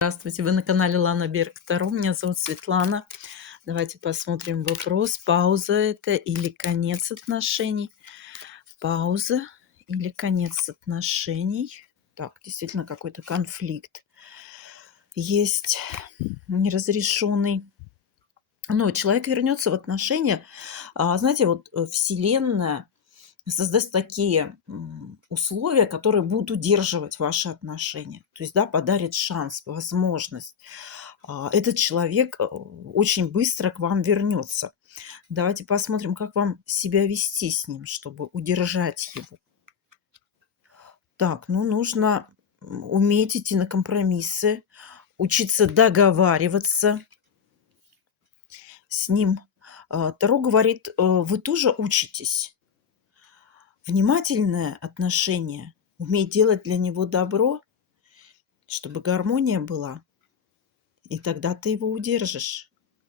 Здравствуйте, вы на канале Лана Берг Таро. Меня зовут Светлана. Давайте посмотрим вопрос. Пауза это или конец отношений? Пауза или конец отношений? Так, действительно какой-то конфликт есть неразрешенный. Но человек вернется в отношения. Знаете, вот Вселенная создаст такие условия, которые будут удерживать ваши отношения. То есть, да, подарит шанс, возможность. Этот человек очень быстро к вам вернется. Давайте посмотрим, как вам себя вести с ним, чтобы удержать его. Так, ну нужно уметь идти на компромиссы, учиться договариваться с ним. Таро говорит, вы тоже учитесь. Внимательное отношение, уметь делать для него добро, чтобы гармония была, и тогда ты его удержишь.